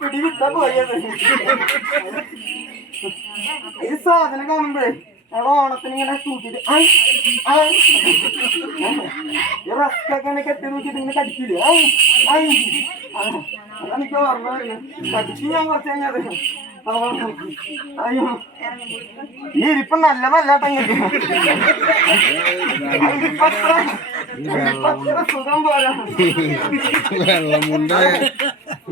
പിടിവിട്ടാ പോയത്. ഈ സാധനം കാണുമ്പോഴേ ഞങ്ങൾ ഓണത്തിന് ഇങ്ങനെ തൂക്കിട്ട് റസ്കൊക്കെ കെട്ടി നോക്കിയിട്ട് ഇങ്ങനെ കടിക്കില്ലേ. അതെനിക്ക് ഓർമ്മ കടിച്ച് ഞാൻ കുറച്ച് കഴിഞ്ഞത്. അയ്യോ ഈ ഇരിപ്പ് നല്ലതല്ലാട്ടെങ്കിൽ സുഖം പോരാ.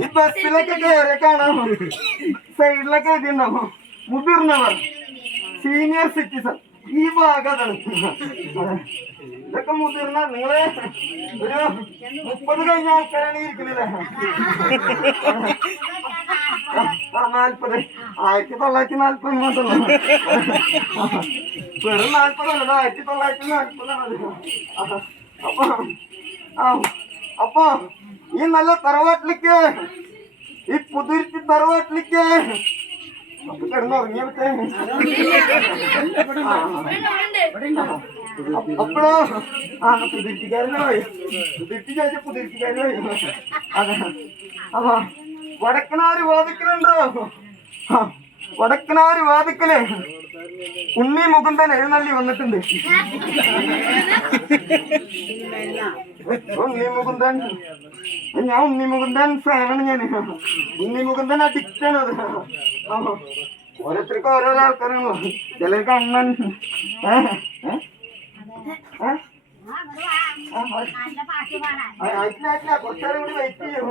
ഈ ബസ്സിലൊക്കെ കയറി കാണാമോ സൈഡിലൊക്കെ എഴുതിണ്ടാവോ മുതിർന്നവർ, സീനിയർ സിറ്റിസൺ. ഈ ഭാഗത്താണ് ഇതൊക്കെ മുതിർന്ന. നിങ്ങള് ഒരു 30 കഴിഞ്ഞ ആൾക്കാരാണ് ഇരിക്കുന്നത്. 40 1940 മാത്രമല്ല, വെറും 40 അല്ല, 1940. അപ്പൊ ഈ നല്ല തറവാട്ടിലേക്ക്, ഈ പുതുരുത്തി തറവാട്ടിലേക്ക് കിടന്നുറങ്ങിയ അപ്പോഴോ പുതിരുത്തിക്കാരനായി പുതിരുത്തിക്കാരനായി. അതെ. അപ്പൊ വടക്കനാര് വാദിക്കലുണ്ടോ? വടക്കനാര് വാദിക്കല് ഉണ്ണി മുകുന്ദൻ എഴുന്നള്ളി വന്നിട്ടുണ്ട്. ഉണ്ണി മുകുന്ദൻ, ഞാൻ ഉണ്ണി മുകുന്ദൻ ഫാനാണ്. ഞാൻ ഉണ്ണി മുകുന്ദൻ അഡിക്റ്റാണ്. അത് ഓരോരുത്തർക്കും ഓരോരോ ആൾക്കാരാണല്ലോ. ചിലർക്ക് അണ്ണൻ കുറച്ചേരം കൂടി വെയിറ്റ് ചെയ്യും.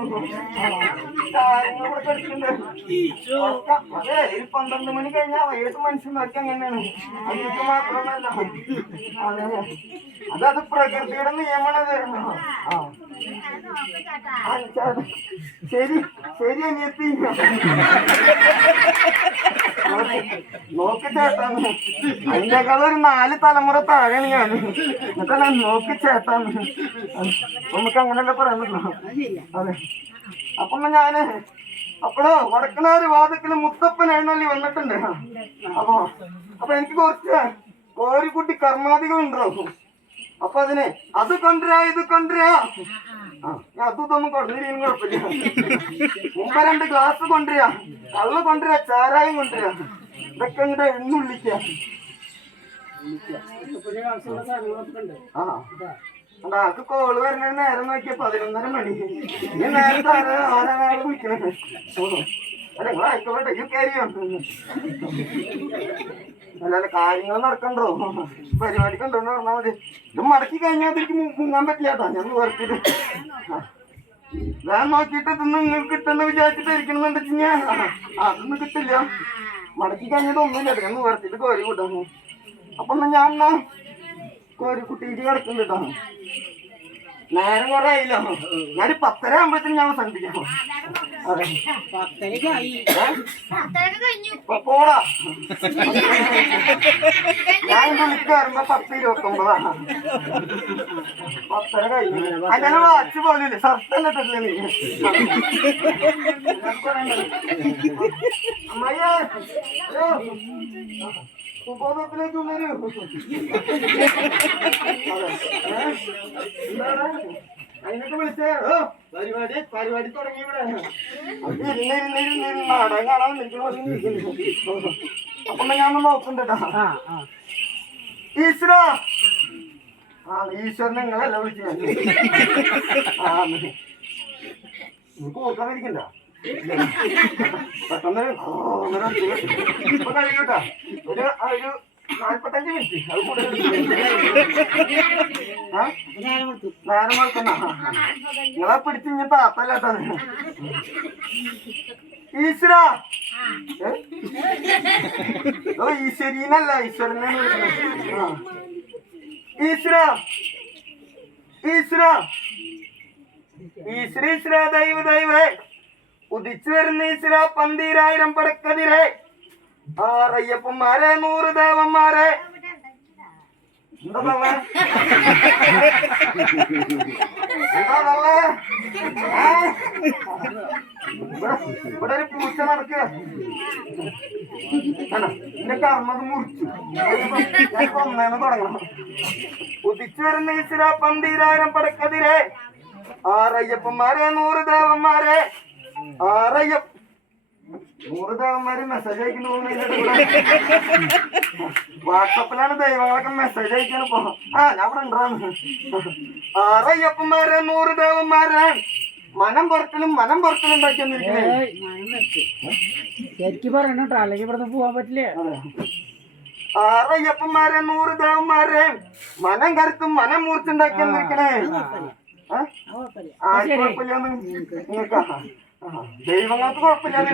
അതെ, 12 മണി കഴിഞ്ഞാൽ ഏത് മനുഷ്യന്മാർക്ക് അങ്ങനെയാണ്. അതിനൊക്കെ മാത്രമല്ല, അതത് പ്രകൃതിയുടെ നിയമമാണത്. ശരി ശരി അനിയത്തി, നോക്കി ചേട്ടാന്ന്. അതിനേക്കാളൊരു 4 തലമുറ താഴെയാണ് ഞാൻ. എന്നിട്ടല്ല നോക്കി ചേട്ടാന്ന്. നമുക്ക് അങ്ങനെയല്ല പറയാൻ പറ്റില്ല. അതെ. അപ്പം ഞാന് അപ്പോഴോ വടക്കനാര് വാദക്കിന് മുത്തപ്പൻ എഴുന്നള്ളി വന്നിട്ടുണ്ട്. അപ്പൊ എനിക്ക് കുറച്ച് കോരിക്കുട്ടി കർമാദികൾ ഉണ്ടാവും. അപ്പൊ അതിനെ അത് കൊണ്ടുവരാ ഇത് കൊണ്ടുവരാ. ഞാൻ അതൊന്നും കൊണ്ടുവരികയും കുഴപ്പമില്ല. മുമ്പ് 2 ഗ്ലാസ് കൊണ്ടുവരാ, കള്ള് കൊണ്ടുവരാ, ചാരായം കൊണ്ടുവരാ. ഇതൊക്കെ ഇങ്ങോട്ട് എണ്ണുള്ളിക്ക. ആൾക്ക് കോള് വരുന്ന നേരം നോക്കിയ 11:30 മണി. ഈ നേരത്തെ ആരാള് വിളിക്കണേ. അല്ല നിങ്ങൾ ആയിക്കോട്ടെ, ഈ കാര്യം അല്ലാതെ കാര്യങ്ങൾ നടക്കണ്ടോ, പരിപാടിക്ക് ഉണ്ടോന്ന് പറഞ്ഞാൽ മതി. ഇത് മടക്കി കഴിഞ്ഞാൽ അതിലേക്ക് മുങ്ങാൻ പറ്റില്ല കേട്ടോ. ഞാൻ വേർത്തിട്ട് ഞാൻ നോക്കിയിട്ട് ഇതൊന്നും നിങ്ങൾക്ക് കിട്ടുന്ന വിചാരിച്ചിട്ട് ഇരിക്കണമെന്ന് വെച്ച് കഴിഞ്ഞാൽ അതൊന്നും കിട്ടില്ല. മടക്കി കഴിഞ്ഞത് ഒന്നുമില്ല. ഞാൻ വേർത്തിട്ട് കോരി കൂട്ടാ. അപ്പൊ ഞാൻ കോരിക്കുട്ടിയിട്ട് കിടക്കും കേട്ടോ. നേരം കുറെ ആയില്ലോ. ഞാൻ 10:30 ആകുമ്പോഴത്തേനും ഞാൻ സന്ധിക്കാം. പോടാ, ഞാൻ വിളിക്ക് വരുമ്പോ 10:29. 10:30 കഴിഞ്ഞു. അങ്ങനെ വാച്ച് പോലില്ലേ, ഷർട്ട് തന്നെ ഇട്ടില്ലേ നീ? അമ്മയ്യേ, സുബോധത്തിലേക്ക് വരൂ. അതിനൊക്കെ വിളിച്ചേ. പരിപാടി തുടങ്ങി. ഇവിടെ നാടകം കാണാൻ നിൽക്കുന്നു. അപ്പൊ ഞാനൊന്ന് നോക്കണ്ടേട്ടാ. ഈശ്വര, ഈശ്വരൻ നിങ്ങളല്ല വിളിച്ചു. നിങ്ങൾക്ക് ഓർക്കാതിരിക്കണ്ട. പെട്ടെന്ന് ഇപ്പൊ കഴിയൂട്ടാ. ഒരു 45 മിനിറ്റ് അത് കൂടുതൽ നേരം വെക്കുന്ന നിങ്ങളെ പിടിച്ച് ഇനി താത്തല്ലാട്ടോ. ഈശ്വര, ഈശ്വരീനല്ല ഈശ്വരനെ വിളിക്കുന്നത്. ഈശ്വര ഈശ്വര ഈശ്വര ഈശ്വര ദൈവ ദൈവേ, ഉദിച്ചു വരുന്ന ഈശ്വര 12,000 പടക്കതിരെ, 6 അയ്യപ്പന്മാരെ 100 ദേവന്മാരെ. എന്താ ഇവിടെ ഒരു പൂച്ച നടക്കുക. എന്റെ കർമ്മത് മുറിച്ചു. ഒന്നേന്ന് തുടങ്ങണം. ഉദിച്ചു വരുന്ന ഈശ്വര 12,000 പടക്കതിരെ, ആറയ്യപ്പന്മാരെ 100 ദേവന്മാരെ 100 ദേവന്മാര് മെസ്സേജ് അയക്കുന്നു. വാട്സപ്പിലാണ് ദൈവങ്ങളൊക്കെ മെസ്സേജ് അയക്കാണ് ഇപ്പൊ. ഞാൻ ഇവിടെ ഉണ്ടാന്ന്. 6 അയ്യപ്പന്മാരെ 100 ദേവന്മാരെ മനം പുറത്തിലും ഉണ്ടാക്കി വന്നിരിക്കണേ. ശരിക്കും പറയണോ അല്ലെങ്കിൽ ഇവിടെ പോവാൻ പറ്റില്ല. 6 അയ്യപ്പന്മാരെ 100 ദേവന്മാരെ മനം കരുത്തും മനം മൂർച്ചുണ്ടാക്കി വന്നിരിക്കണേ. കുഴപ്പമില്ലാന്ന് നിങ്ങൾക്കാ ദൈവങ്ങൾക്ക് കുഴപ്പമില്ലാതെ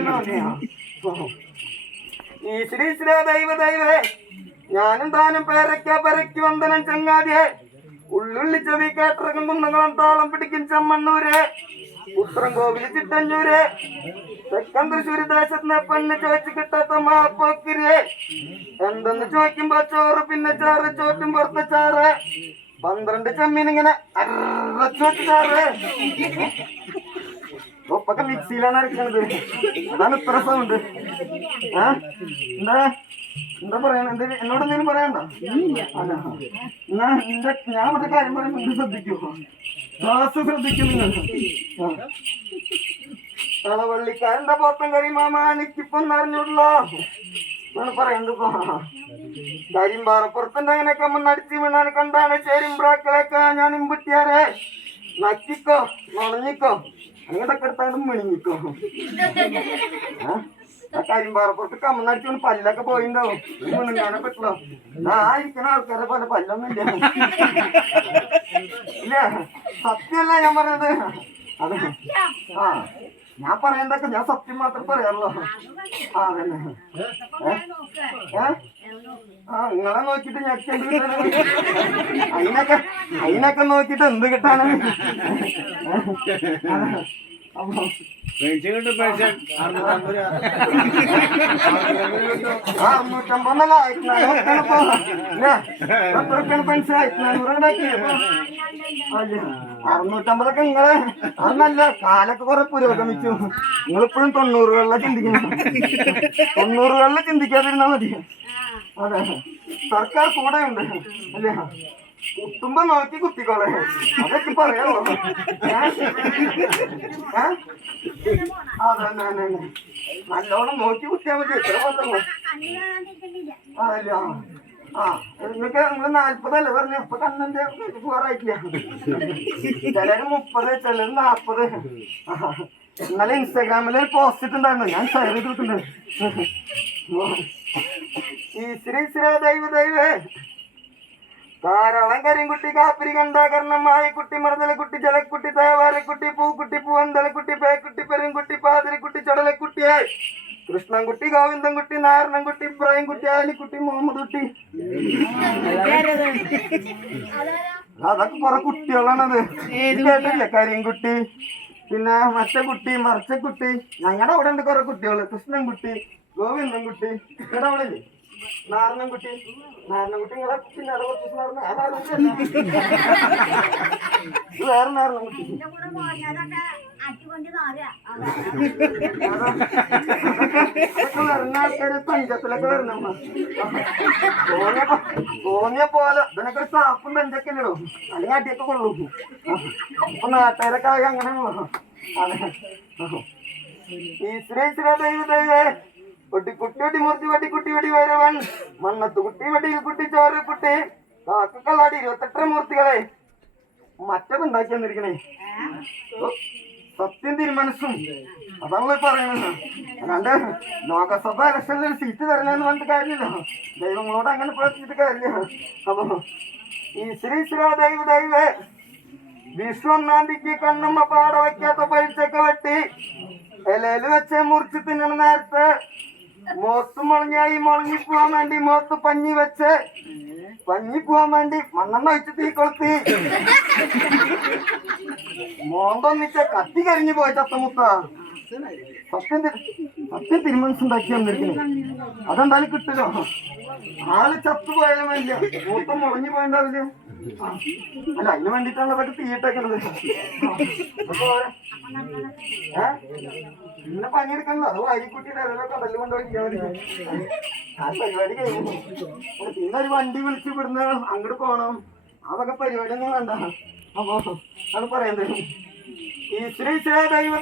ഈ ശ്രീ ശ്രീ ദൈവേ ഞാനും താനും പേരയ്ക്ക് വന്ദനം ചങ്ങാതിയെ ഉള്ളുള്ളി ചെവി കേട്ടിറങ്ങും കുന്നങ്ങളും താളം പിടിക്കും ചെമ്മണ്ണൂര് പുത്രം കോവില് ചിറ്റഞ്ഞൂര് തെക്കൻ തൃശ്ശൂര് ദേശത്തിന് പെണ്ണ് ചോദിച്ചു കിട്ടാത്ത മാപ്പോക്കിര് എന്തെന്ന് ചോദിക്കുമ്പോ ചോറ് പിന്നെ ചാറ് ചോറ്റും പുറത്തെ ചാറ് 12 ചെമ്മീൻ ഇങ്ങനെ അരച്ചോട്ട് ചാറ് ഒപ്പൊക്കെ മിക്സിയിലാണ് അരക്കണത്. അതാണ് ഇത്ര സൗണ്ട്. എന്താ പറയണ? എന്നോട് എന്തെങ്കിലും പറയണ്ട. എന്നാ ഞാൻ ഇവിടെ കാര്യം പറയുമ്പോ ശ്രദ്ധിക്കൂ. ക്ലാസ് ശ്രദ്ധിക്കും നിങ്ങൾ. കളവള്ളിക്കാരന്റെ പോത്തം കരി മാമാനിക്കിപ്പം അറിഞ്ഞുള്ളോ എന്നാണ് പറയുന്നത്. ഇപ്പൊ കരിമ്പാറപ്പുറത്തിന്റെ അങ്ങനെയൊക്കെ മണ്ണടിച്ച് വീണാണ് കണ്ടാണ് ചേരുമ്പ്രാക്കളൊക്കെ ഞാൻ ഇമ്പുട്ടിയാരെ നക്കിക്കോ നുണഞ്ഞിക്കോ അങ്ങനൊക്കെ എടുത്താലും മിണിങ്ങിക്കോ. ആ കരിമ്പാറപ്പുറത്ത് കമ്മന്നടിച്ചോണ്ട് പല്ലൊക്കെ പോയിണ്ടാവും. മിണുങ്ങാനെ പറ്റുള്ളൂ. ഇരിക്കുന്ന ആൾക്കാരെ പോലെ പല്ലൊന്നും ഇല്ല. ഇല്ല സത്യമല്ല ഞാൻ പറഞ്ഞത്. അതെ ഞാൻ പറയണ്ടൊക്കെ ഞാൻ സത്യം മാത്രം പറയാറുള്ളൂ. അതന്നെ നിങ്ങളെ നോക്കിട്ട് ഞെക്കി എന്ത് കിട്ടാനാണ്? അതിനൊക്കെ നോക്കിട്ട് എന്ത് കിട്ടാനാണ്? അപ്പൊ 650 നിങ്ങള് അന്നല്ല കാലൊക്കെ കുറെ പുരോഗമിച്ചു. നിങ്ങളിപ്പോഴും 90-കളിലെ ചിന്തിക്കണം. 90-കളിൽ ചിന്തിക്കാതിരുന്നാ മതി. അതെ സർക്കാർ കൂടെ ഉണ്ട് അല്ലേ? കുത്തുമ്പോ നോക്കി കുത്തിക്കോളെ അതൊക്കെ പറയാമോ? അതന്നെ നല്ലോണം നോക്കി കുത്തിയാൽ മതി. എത്ര പത്തല്ലോ അതല്ല. നിങ്ങൾക്ക് നിങ്ങൾ 40 അല്ലേ പറഞ്ഞു? അപ്പൊ കണ്ണന്റെ പോറായിട്ടില്ല. ചിലര് 30, ചിലര് 40. ഇന്നലെ ഇൻസ്റ്റാഗ്രാമിൽ ഒരു പോസ്റ്റ് ഇട്ടുണ്ടായിരുന്നു. ഞാൻ ഷെയർ ചെയ്തിട്ടുണ്ട്. ഈ ശ്രീ ശ്രീ ദൈവേ ധാരാളം കരിങ്കുട്ടി കാപ്പിരി കണ്ടാകരണമായ കുട്ടി മറുതലക്കുട്ടി ജലക്കുട്ടി തേവാരക്കുട്ടി പൂക്കുട്ടി പൂവന്തലക്കുട്ടി പേക്കുട്ടി പെരുംകുട്ടി പാതിരക്കുട്ടി ചടലക്കുട്ടിയായി കൃഷ്ണൻകുട്ടി ഗോവിന്ദൻകുട്ടി നാരായണൻകുട്ടി ഇബ്രാഹിംകുട്ടി ആലിക്കുട്ടി മുഹമ്മദ് കുട്ടി. അതൊക്കെ കുറെ കുട്ടികളാണത്. കേട്ടില്ലേ? കരിങ്കുട്ടി പിന്നെ മറ്റേ കുട്ടി മറിച്ചക്കുട്ടി. ഞങ്ങളുടെ അവിടെ ഉണ്ട് കുറെ കുട്ടികള്. കൃഷ്ണൻകുട്ടി ഗോവിന്ദൻകുട്ടി. ഇവിടെ അവിടെ ഇല്ലേ നാരായണൻകുട്ടി നിങ്ങളെ പിന്നെ വേറെ നാരായണൻകുട്ടി. അതൊക്കെ വരുന്ന ആൾക്കാര് പഞ്ചത്തിലൊക്കെ വരണമ്മ. തോന്നിയ പോലെ ഇതിനൊക്കെ സാപ്പും പഞ്ചൊക്കെ ഇല്ലടോ. അല്ലെങ്കിൽ അടിയൊക്കെ കൊള്ളൂ. അപ്പൊ നാട്ടുകാരൊക്കെ ആയി അങ്ങനെയാണല്ലോ. ഈ ശ്രീ ശ്രീ ദൈവേ ഒട്ടിക്കുട്ടി മൂർത്തി വട്ടിക്കുട്ടി വെടി വരവൻ മണ്ണത്ത് കുട്ടി വെടിയിൽ കുട്ടി ചോര കുട്ടി കാക്കക്കല്ലാടി 28 മൂർത്തികളെ മറ്റതുണ്ടാക്കി വന്നിരിക്കണേ. സത്യം തീരുമാനിച്ചും അതാണല്ലോ പറയണത്. അല്ലാണ്ട് ലോകസഭ ഇലക്ഷനിൽ ഒരു സീറ്റ് തരില്ലെന്ന് പറഞ്ഞിട്ട് കാര്യമില്ല. ദൈവങ്ങളോട് അങ്ങനെ പ്രവർത്തിച്ചിട്ട് കാര്യമില്ല. അപ്പൊ ഈ ശ്രീ ശ്രീ ദൈവേ വിഷു 1-ാം തീയതിക്ക് കണ്ണമ്മ പാട വയ്ക്കാത്ത പഴിച്ചൊക്കെ വെട്ടി ഇലയിൽ വെച്ച് മുറിച്ച് തിന്നണ നേരത്ത് മോത്ത് മുളങ്ങി പോവാൻ വേണ്ടി മോത്ത് പഞ്ഞി വെച്ച് പഞ്ഞി പോവാൻ വേണ്ടി മണ്ണെണ്ണ ഒഴിച്ച് തീ കൊളുത്തി മോന്തൊന്നിച്ച കത്തി കരിഞ്ഞു പോയി ചത്തമുത്ത. സത്യം തീരുമാനിച്ചുണ്ടാക്കി വന്നിരിക്കുന്നു. അതെന്തായാലും കിട്ടില്ലോ. ആള് ചത്തുപോയാലും വേണ്ടില്ല. മൂത്തം മുളഞ്ഞു പോയിണ്ടാവില്ല. അല്ല അതിന് വേണ്ടിയിട്ടാണ് അതൊക്കെ തീയിട്ടേക്കണത്. പിന്നെ പണിയെടുക്കണല്ലോ. അത് വാരിക്കുട്ടിയുടെ ഇടയിലോ കടലിൽ കൊണ്ടുപോയിക്കാൻ മതി. ആ പരിപാടി കഴിഞ്ഞു. പിന്നെ ഒരു വണ്ടി വിളിച്ച് വിടുന്ന അങ്ങോട്ട് പോകണം. അതൊക്കെ പരിപാടിയൊന്നും വേണ്ട. അപ്പൊ അത് പറയുന്നത് ഈ ശ്രീ ദൈവ ദൈവ